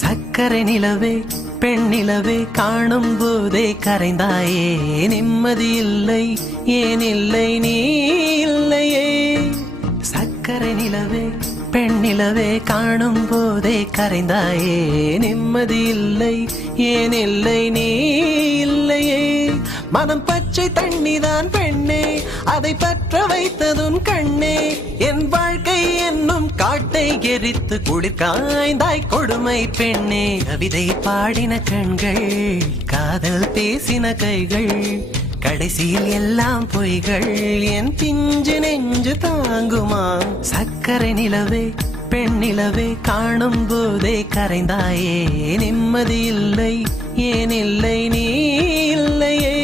சக்கரை நிலவே பெண்ணிலவே காணும் போதே கரைந்தாயே நிம்மதி இல்லை ஏன் இல்லை நீ இல்லையே சக்கரை நிலவே பெண்ணிலவே காணும் போதே கரைந்தாயே நிம்மதி இல்லை ஏன் இல்லை நீ இல்லையே மனம் பச்சை தண்ணிதான் பெண்ணே அதை பற்ற வைத்ததுன் கண்ணே என் வாழ்க்கை என்னும் காட்டை எரித்து குளிர் காய்ந்தாய் கொடுமை பெண்ணே கவிதை பாடின கண்கள் காதல் பேசின கைகள் கடைசியில் எல்லாம் பொய்கள் என் பிஞ்சு நெஞ்சு தாங்குமா சக்கரை நிலவே பெண்ணிலவே காணும் போதே கரைந்தாயே நிம்மதி இல்லை ஏன் இல்லை நீ இல்லையே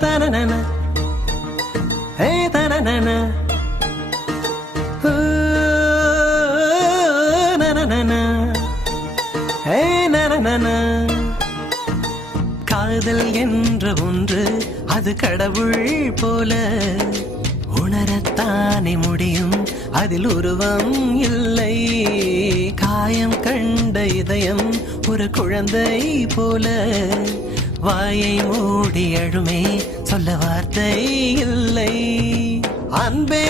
Ta-na-na-na. Hey, ta-na-na-na. Na-na-na-na. Hey, na-na-na-na. காதல் என்ற ஒன்று அது கடவுள் போல உணரத்தானே முடியும் அதில் உருவம் இல்லை காயம் கண்ட இதயம் ஒரு குழந்தை போல வாயை மூடி அழுமே சொல்ல வார்த்தை இல்லை அன்பே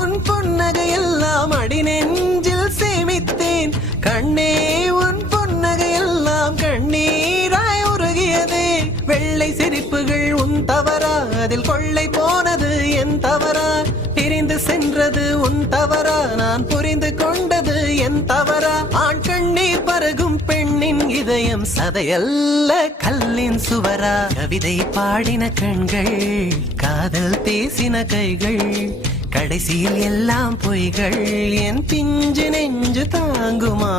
உன் புன்னகை எல்லாம் அடி நெஞ்சில் சேமித்தேன் கண்ணே உன் புன்னகை எல்லாம் கண்ணீராய் உருகியதே வெள்ளை சிரிப்புகள் உன் தவறா அதில் கொள்ளை போனது என் தவறா பிரிந்து சென்றது உன் தவறா நான் புரிந்து கொண்டது என் தவறா ஆண் கண்ணீர் பருகும் பெண்ணின் இதயம் சதையல்ல கல்லின் சுவரா கவிதை பாடின கண்கள் காதல் பேசின கைகள் கடைசியில் எல்லாம் பொய்கள் என் பிஞ்சு நெஞ்சு தாங்குமா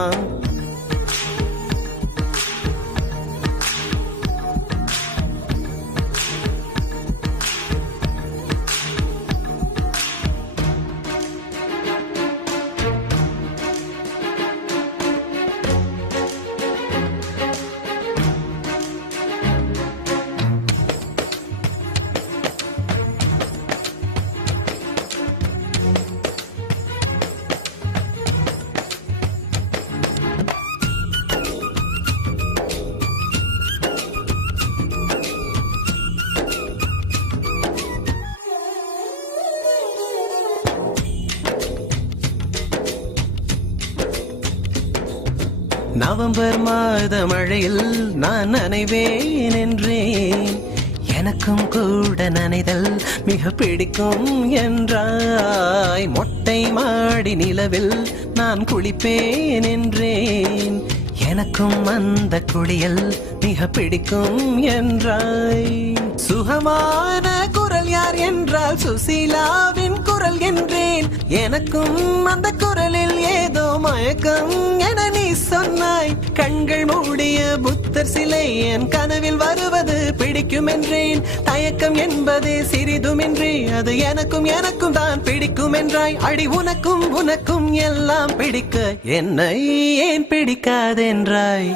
நவம்பர் மாத மழையில் நான் நனைவேன் என்றேன் எனக்கும் கூட நனைதல் மிக பிடிக்கும் என்றாய் மொட்டை மாடி நிலவில் நான் குளிப்பேன் என்றேன் எனக்கும் அந்த குளியல் மிக பிடிக்கும் என்றாய் சுகமான குரல் யார் என்றால் சுசீலாவின் குரல் என்றேன் எனக்கும் அந்த குரலில் ஏதோ மயக்கம் என நீ சொன்னாய் கண்கள் மூடிய புத்தர் சிலை என் கனவில் வருவது பிடிக்கும் என்றேன் தயக்கம் என்பதே சிறிதுமின்றி அது எனக்கும் எனக்கும் தான் பிடிக்கும் என்றாய் அடி உனக்கும் உனக்கும் எல்லாம் பிடிக்க என்னை ஏன் பிடிக்காதென்றாய்